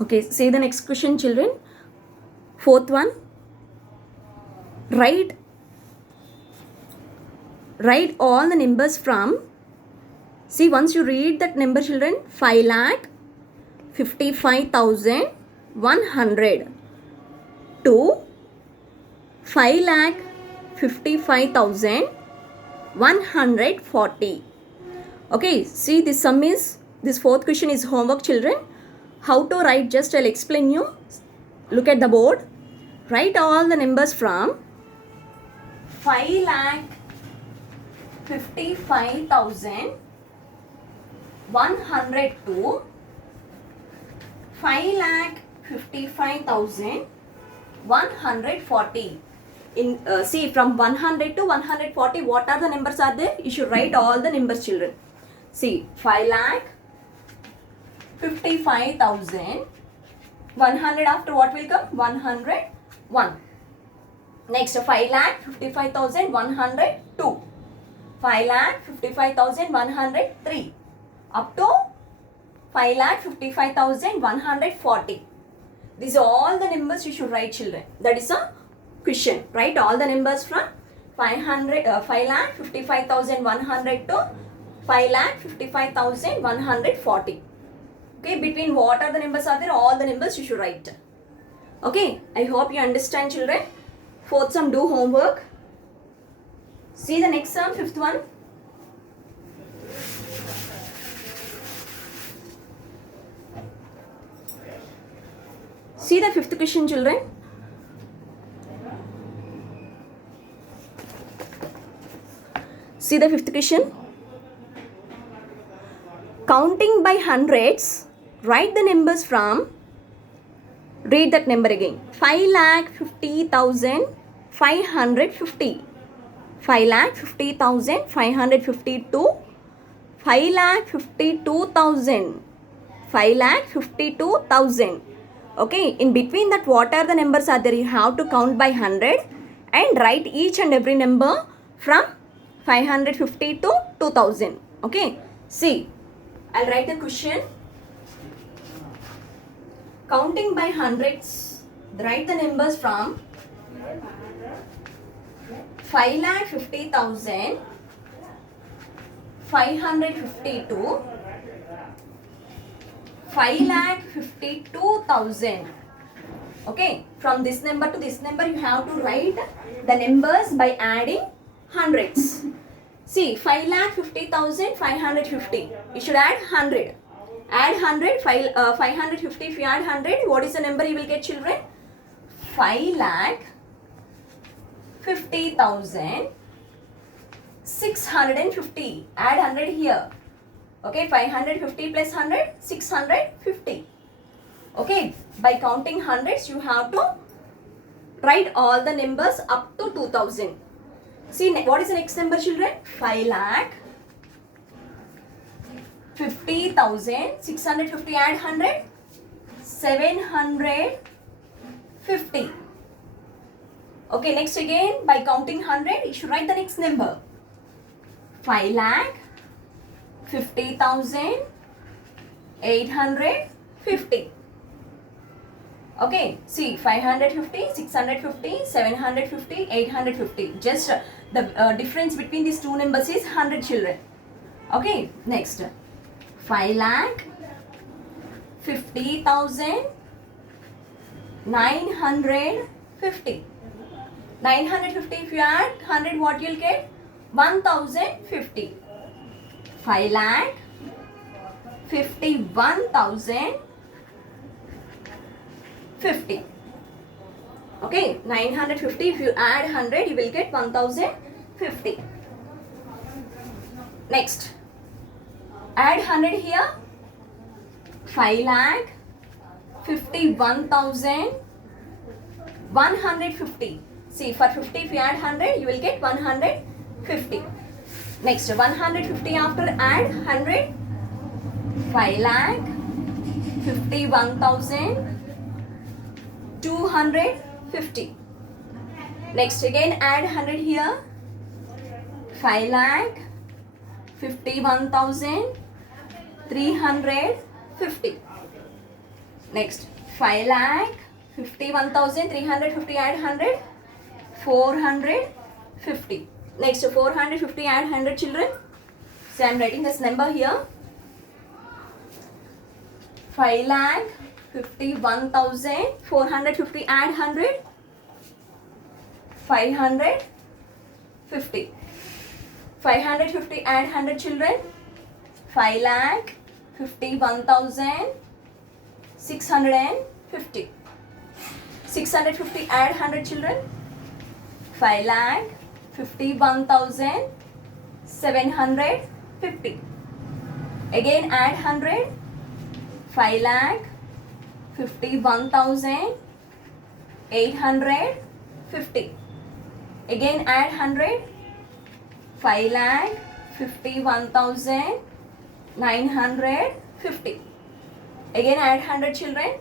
Okay, say the next question, children. Fourth one. Write all the numbers from. See, once you read that number, children, 5,55,100 to 5,55,140. Okay, see, this fourth question is homework, children. How to write, just I'll explain you. Look at the board. Write all the numbers from 5,55,100 to 5,55,140. See, from 100 to 140, what are the numbers are there? You should write all the numbers, children. See, 5,55,000. 100 after what will come? 101. Next, 5,55,102. 5,55,103. Up to 5,55,140. These are all the numbers you should write, children. That is a question. Write all the numbers from 5,55,100 to 5,55,140. Okay, between what are the numbers are there? All the numbers you should write. Okay, I hope you understand, children. Fourth sum, do homework. See the next sum, fifth one. See the fifth question, children. See the fifth question. Counting by hundreds, write the numbers from. Read that number again. 5,50,550. 5,50,552. 5,52,000. 5,52,000. Okay, in between that, what are the numbers are there? You have to count by 100 and write each and every number from 550 to 2000. Okay, see, I'll write the question. Counting by hundreds, write the numbers from 5,50,000, 550 to 5,52,000. Okay, from this number to this number, you have to write the numbers by adding hundreds. See, 5,50,000, 550. You should add 100. Add 100, 550. If you add 100, what is the number you will get, children? 5,50,650. Add 100 here. Okay, 550 plus 100, 650. Okay, by counting hundreds, you have to write all the numbers up to 2000. See, what is the next number, children? 5,50,000, 650, add 100, 750. Okay, next again, by counting 100, you should write the next number. 5,50,850. Okay, see, 550, 650, 750, 850. Just the difference between these two numbers is 100, children. Okay, next. 5,50,950. 950, if you add 100, what you'll get? 1,050. 5,51,050. Okay, 950, if you add 100, you will get 1,050. Next, add 100 here. 5,51,150. See, for 50, if you add 100, you will get 150. Next, 150 after add 100. 5,51,250. Next, again add 100 here. 5,51,350. Next 5,51,350 add 100, 450. Next 450 add 100 children. So I am writing this number here. 5,51,450 add 100, 550. 550 add 100 children. 5,51,650. 650 add 100 children. 5,51,750. Again add 100. 5,51,850. Again add 100. 5,51,950. Again add 100 children.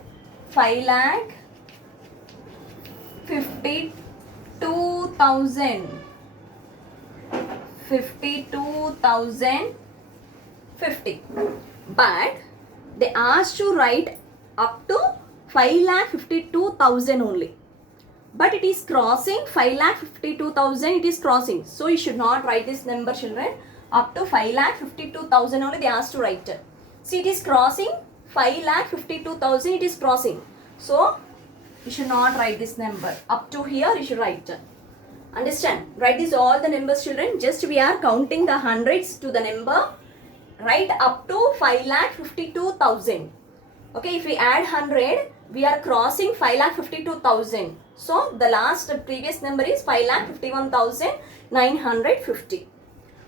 5,52,000. 52,050. But they asked to write up to 5,52,000 only. But it is crossing 5,52,000. It is crossing. So you should not write this number, children. Up to 5,52,000 only they asked to write. See, it is crossing 5,52,000. It is crossing. So you should not write this number. Up to here you should write. Understand? Write this all the numbers, children. Just we are counting the hundreds to the number. Write up to 5,52,000. Okay, if we add 100, we are crossing 5,52,000. So the last previous number is 5,51,950.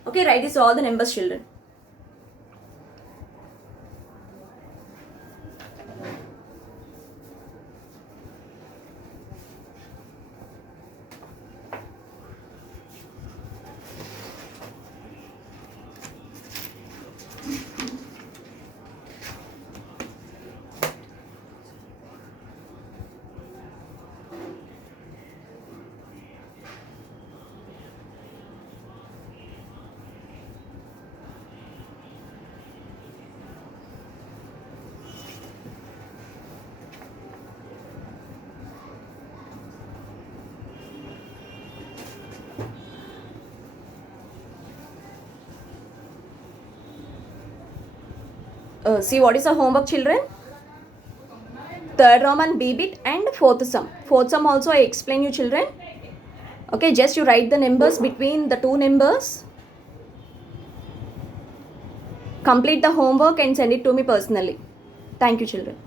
Okay, write this all the numbers, children. See what is the homework, children? Third Roman B bit and fourth sum. Fourth sum also I explain you, children. Okay, just you write the numbers between the two numbers. Complete the homework and send it to me personally. Thank you, children.